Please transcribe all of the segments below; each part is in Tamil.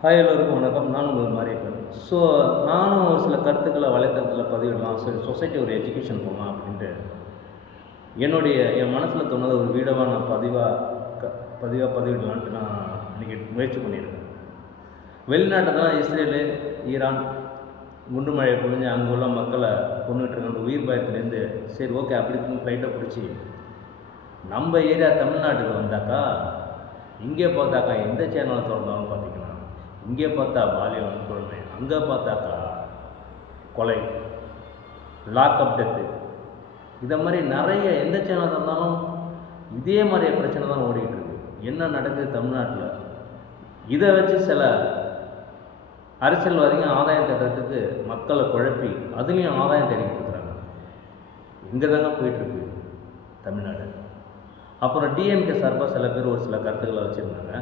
ஹாய் எல்லோருக்கும் வணக்கம். நான் உங்கள் மாரியப்பன். ஸோ நானும் ஒரு சில கருத்துக்களை வலைத்தளத்தில் பதிவிடலாம். சரி, சொசைட்டி ஒரு எஜுகேஷன் போகலாம் அப்படின்ட்டு என் மனசில் தோணுத ஒரு வீடியோவாக நான் பதிவிடலான்ட்டு நான் இன்றைக்கி முயற்சி பண்ணியிருக்கேன். வெளிநாட்டில் தான் இஸ்ரேலு, ஈரான் குண்டு மழை பொழிஞ்சு அங்கே உள்ள மக்களை கொண்டுகிட்டு இருக்க அந்த உயிர் பயத்துலேருந்து சரி ஓகே அப்படி ஃப்ளைட்டை பிடிச்சி நம்ம ஏரியா தமிழ்நாட்டுக்கு வந்தாக்கா இங்கே பார்த்தாக்கா எந்த சேனலை திறந்தாலும் பார்த்தீங்கன்னா இங்கே பார்த்தா பாலியல் வன்கொடுமை, அங்கே பார்த்தாக்கா கொலை, லாக்அப் டெத்து, இதை மாதிரி நிறைய எந்த சேனல் இருந்தாலும் இதே மாதிரியே பிரச்சனை தான் ஓடிக்கிட்டு இருக்கு. என்ன நடக்குது தமிழ்நாட்டில்? இதை வச்சு சில அரசியல்வாதிங்க ஆதாயம் தேடுறதுக்கு மக்களை குழப்பி அதுலேயும் ஆதாயம் தேடிக்கிட்டு இருக்கிறாங்க. இங்கே தாங்க போயிட்டுருக்கு தமிழ்நாடு. அப்புறம் டிஎம்கே சார்பாக சில பேர் ஒரு சில கருத்துக்களை வச்சுருந்தாங்க.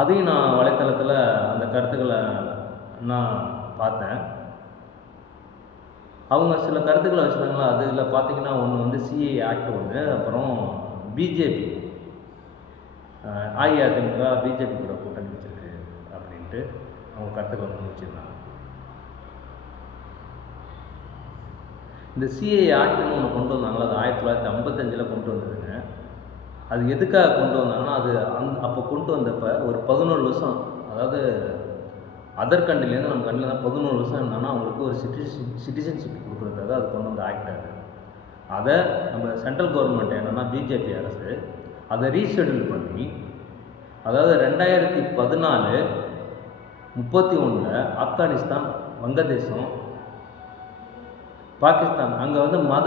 அதையும் நான் வலைத்தளத்தில் அந்த கருத்துக்களை நான் பார்த்தேன். அவங்க சில கருத்துக்களை வச்சுருந்தாங்களா, அதில் பார்த்தீங்கன்னா ஒன்று வந்து சிஏ ஆக்ட் ஒன்று, அப்புறம் பிஜேபி அஇஅதிமுக பிஜேபி கூட கூட்டணி வச்சிருக்கு அப்படின்ட்டு அவங்க கருத்துக்களை ஒன்று வச்சுருந்தாங்க. இந்த சிஏ ஆக்ட்னு ஒன்று கொண்டு வந்தாங்களா, அது 1955 கொண்டு வந்ததுங்க. அது எதுக்காக கொண்டு வந்தாங்கன்னா, அது அப்போ கொண்டு வந்தப்போ ஒரு 11 வருஷம், அதாவது அதர் கண்ட்ரிலேருந்து நம்ம கண்ட்ரியில் தான் 11 வருஷம் இருந்தாங்கன்னா அவங்களுக்கு ஒரு சிட்டிசன்ஷிப் கொடுக்குறதுக்காக அது கொண்டு வந்த ஆக்ட். அதை நம்ம சென்ட்ரல் கவர்மெண்ட் என்னென்னா பிஜேபி அரசு அதை ரீஷெடியூல் பண்ணி, அதாவது 2014 31 ஆப்கானிஸ்தான், வங்கதேசம், பாகிஸ்தான் அங்கே வந்து மத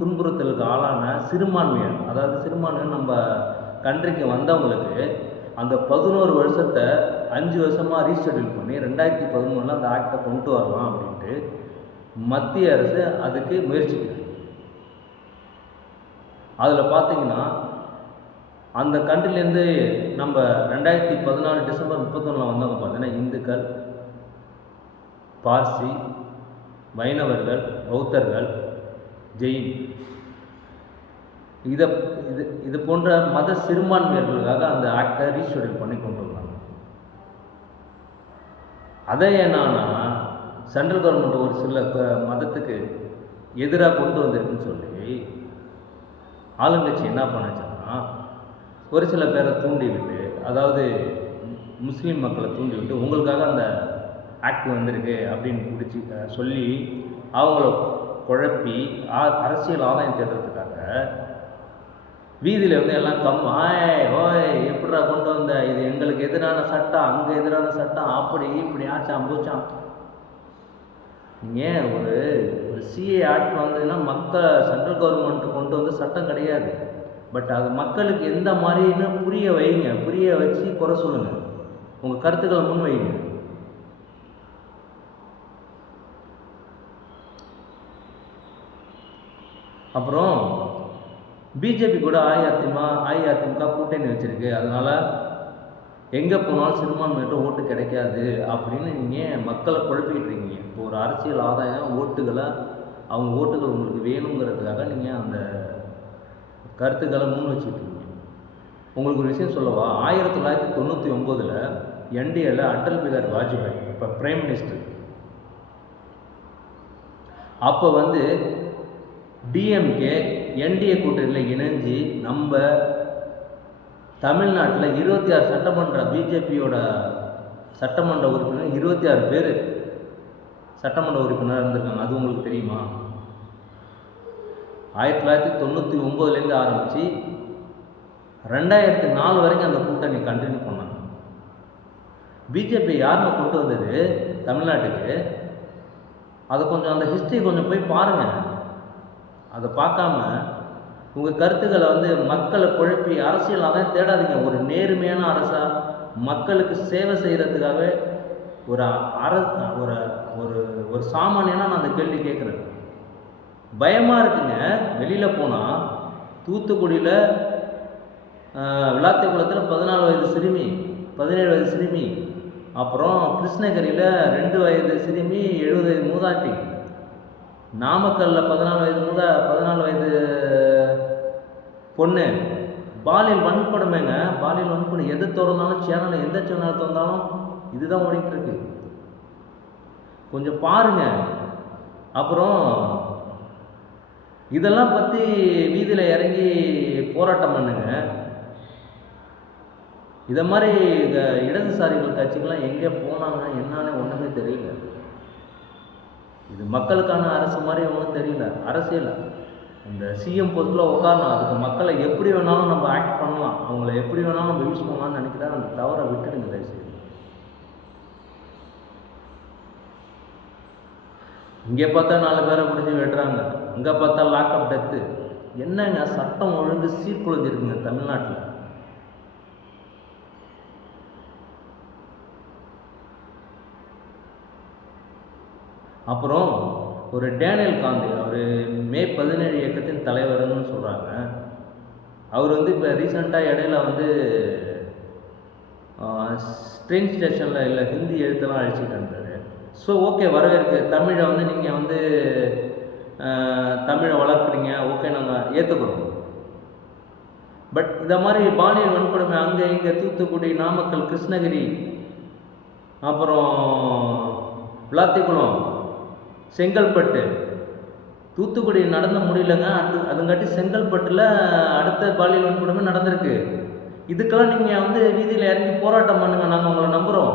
துன்புறுத்தலுக்கு ஆளான சிறுபான்மையர், அதாவது சிறுபான்மையர் நம்ம கண்ட்ரிக்கு வந்தவங்களுக்கு அந்த 11 வருஷத்தை 5 வருஷமாக ரீஷெடியூல் பண்ணி 2013 அந்த ஆக்டை கொண்டு வரலாம் அப்படின்ட்டு மத்திய அரசு அதுக்கு முயற்சிக்குது. அதில் பார்த்தீங்கன்னா அந்த கண்ட்ரிலேருந்து நம்ம 2014 டிசம்பர் 31 வந்தவங்க பார்த்தீங்கன்னா இந்துக்கள், பார்சி, வைணவர்கள், பௌத்தர்கள், ஜெயின், இது போன்ற மத சிறுபான்மையர்களுக்காக அந்த ஆக்டை ரீஷெடியூல் பண்ணி கொண்டு வந்தாங்க. அதை என்னன்னா சென்ட்ரல் கவர்மெண்ட் ஒரு சில மதத்துக்கு எதிராக கொண்டு வந்திருக்குன்னு சொல்லி ஆளுங்கட்சி என்ன பண்ணுச்சுன்னா ஒரு சில பேரை தூண்டி விட்டு, அதாவது முஸ்லீம் மக்களை தூண்டி விட்டு உங்களுக்காக அந்த ஆக்ட் வந்திருக்கு அப்படின்னு பிடிச்சி சொல்லி அவங்கள குழப்பி அரசியல் ஆதாயம் தேடுறதுக்காக வீதியில் வந்து எல்லாம் ஓய் எப்படிடா கொண்டு வந்த, இது எங்களுக்கு எதிரான சட்டம், அங்கே எதிரான சட்டம், அப்படி இப்படி ஆச்சாம் பூச்சாம். நீங்கள் ஒரு சிஏ ஆக்ட் வந்ததுன்னா சென்ட்ரல் கவர்மெண்ட் கொண்டு வந்து சட்டம் கிடையாது. பட் அது மக்களுக்கு எந்த மாதிரின்னு புரிய வைங்க, புரிய வச்சு குறை சொல்லுங்கள், உங்கள் கருத்துக்களை முன் வைங்க. அப்புறம் பிஜேபி கூட அஇஅதிமுக கூட்டணி வச்சுருக்கு, அதனால் எங்கே போனாலும் சிறுபான்மையிட்ட ஓட்டு கிடைக்காது அப்படின்னு நீங்கள் மக்களை குழப்பிக்கிட்டு இருக்கீங்க. இப்போ ஒரு அரசியல் ஆதாயம் ஓட்டுகளை, அவங்க ஓட்டுகள் உங்களுக்கு வேணுங்கிறதுக்காக நீங்கள் அந்த கருத்துக்களை முன் வச்சுக்கிட்டு இருக்கீங்க. உங்களுக்கு ஒரு விஷயம் சொல்லவா, 1999 என்டிஏல அடல் பிகாரி வாஜ்பாய் இப்போ பிரைம் மினிஸ்டர், அப்போ வந்து டிஎம்கே என்டிஏ கூட்டணியில் இணைஞ்சு நம்ம தமிழ்நாட்டில் 26 சட்டமன்ற பிஜேபியோட சட்டமன்ற உறுப்பினர் 26 பேர் சட்டமன்ற உறுப்பினராக இருந்திருக்காங்க. அது உங்களுக்கு தெரியுமா? 1999 ஆரம்பித்து 2004 வரைக்கும் அந்த கூட்டணி கண்டினியூ பண்ணாங்க. பிஜேபி யாருன்னு கொண்டு வந்தது தமிழ்நாட்டுக்கு, அதை கொஞ்சம் அந்த ஹிஸ்ட்ரி கொஞ்சம் போய் பாருங்கள். அதை பார்க்காம உங்கள் கருத்துக்களை வந்து மக்களை குழப்பி அரசியலாக தான் தேடாதீங்க. ஒரு நேர்மையான அரசாக மக்களுக்கு சேவை செய்கிறதுக்காகவே ஒரு சாமானியனாக நான் அந்த கேள்வி கேட்குறேன். பயமாக இருக்குங்க. வெளியில் போனால் தூத்துக்குடியில் விளாத்திக்குளத்தில் 14 வயது சிறுமி, 17 வயது சிறுமி, அப்புறம் கிருஷ்ணகிரியில் 2 வயது சிறுமி, 70 வயது மூதாட்டி, நாமக்கல்லில் 14 வயது பொண்ணு, பாலியல் வன்கொடுமைங்க, பாலியல் வன்கொடுமை எது திறந்தாலும் சேனல், எந்த சேனல் திறந்தாலும் இதுதான் ஓடிட்டு இருக்கு. கொஞ்சம் பாருங்க. அப்புறம் இதெல்லாம் பற்றி வீதியில் இறங்கி போராட்டம் பண்ணுங்க. இதை மாதிரி இடதுசாரிகள் கட்சிகள்லாம் எங்கே போனாங்க என்னன்னு ஒன்றுமே தெரியல. இது மக்களுக்கான அரசு மாதிரி ஒன்றும் தெரியல. அரசியல் இந்த சிஎம் போஸ்ட்டில் உட்காரணும், அதுக்கு மக்களை எப்படி வேணாலும் நம்ம ஆக்ட் பண்ணலாம், அவங்கள எப்படி வேணாலும் நம்ம யூஸ் பண்ணலாம்னு நினைக்கிறா அந்த தவறை விட்டுடுங்க தயவுசெய்து. இங்கே பார்த்தா 4 பேரை பிடிச்சி வெட்டுறாங்க, அங்கே பார்த்தா லாக்அப் டெத்து. என்னங்க சட்டம் ஒழுங்கு சீர்குலைஞ்சிருக்குங்க தமிழ்நாட்டில். அப்புறம் ஒரு டேனியல் காந்தி, அவர் மே 17 இயக்கத்தின் தலைவர்னு சொல்கிறாங்க. அவர் வந்து இப்போ ரீசெண்டாக இடையில வந்து ட்ரெயின் ஸ்டேஷனில் இல்லை ஹிந்தி எழுத்தெல்லாம் அழிச்சிட்டு இருந்தார். ஸோ ஓகே, வரவேற்கு. தமிழை வந்து நீங்கள் வந்து தமிழை வளர்க்குறீங்க, ஓகே நாங்கள் ஏற்றுக்கிறோம். பட் இதை மாதிரி பாலியல் வன்கொடுமை அங்கே இங்கே தூத்துக்குடி, நாமக்கல், கிருஷ்ணகிரி, அப்புறம் விளாத்திக்குளம், செங்கல்பட்டு, தூத்துக்குடி நடந்து முடியலங்க, அதுங்காட்டி செங்கல்பட்டில் அடுத்த பாலியல் வன்கொடுமை நடந்திருக்கு. இதுக்கெல்லாம் நீங்கள் வந்து வீதியில் இறங்கி போராட்டம் பண்ணுங்கள், நாங்கள் உங்களை நம்புகிறோம்.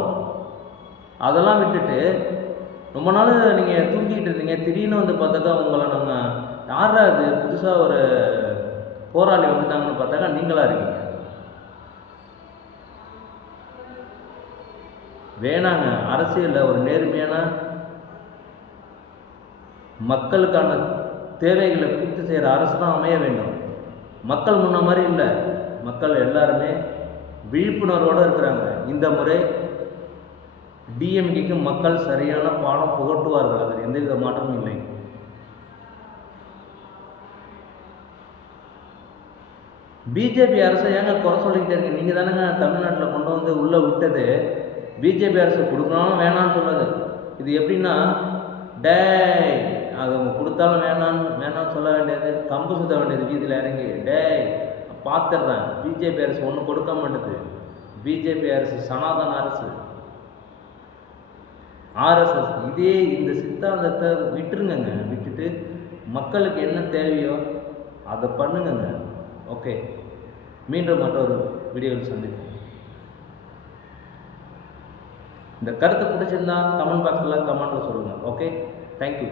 அதெல்லாம் விட்டுட்டு ரொம்ப நாள் நீங்கள் தூங்கிக்கிட்டு இருந்தீங்க, திடீர்னு வந்து பார்த்தாக்கா உங்களை நாங்கள் யாரா இது புதுசாக ஒரு போராளி வந்துட்டாங்கன்னு பார்த்தாக்கா நீங்களாக இருக்கீங்க. வேணாங்க. அரசியலில் ஒரு நேர்மையான மக்களுக்கான தேவைகளை பூர்த்தி செய்கிற அரசு தான் அமைய வேண்டும். மக்கள் முன்ன மாதிரி இல்லை, மக்கள் எல்லாருமே விழிப்புணர்வோடு இருக்கிறாங்க. இந்த முறை டிஎம்கேக்கு மக்கள் சரியான பாடம் புகட்டுவார்கள், அதில் எந்தவித மாற்றமும் இல்லை. பிஜேபி அரசை ஏங்க குறை சொல்லிக்கிட்டே இருக்கீங்க? நீங்கள் தானேங்க தமிழ்நாட்டில் கொண்டு வந்து உள்ளே விட்டது. பிஜேபி அரசு கொடுக்கணும் வேணான்னு சொன்னது. இது எப்படின்னா, அது அவங்க கொடுத்தாலும் வேணான்னு சொல்ல வேண்டியது, கம்பு சுத்த வேண்டியது வீதியில் இறங்கி. பார்த்துடுறேன், பிஜேபி அரசு ஒன்றும் கொடுக்க மாட்டேது. பிஜேபி அரசு சனாதன அரசு, ஆர்எஸ்எஸ். இதே இந்த சித்தாந்தத்தை விட்டுருங்க. விட்டுட்டு மக்களுக்கு என்ன தேவையோ அதை பண்ணுங்க. ஓகே, மீண்டும் மற்றொரு வீடியோவில் சந்திப்போம். இந்த கருத்து பிடிச்சிருந்தா கமெண்ட் பாக்ஸில் கமெண்ட்டில் சொல்லுங்கள். Okay, thank you.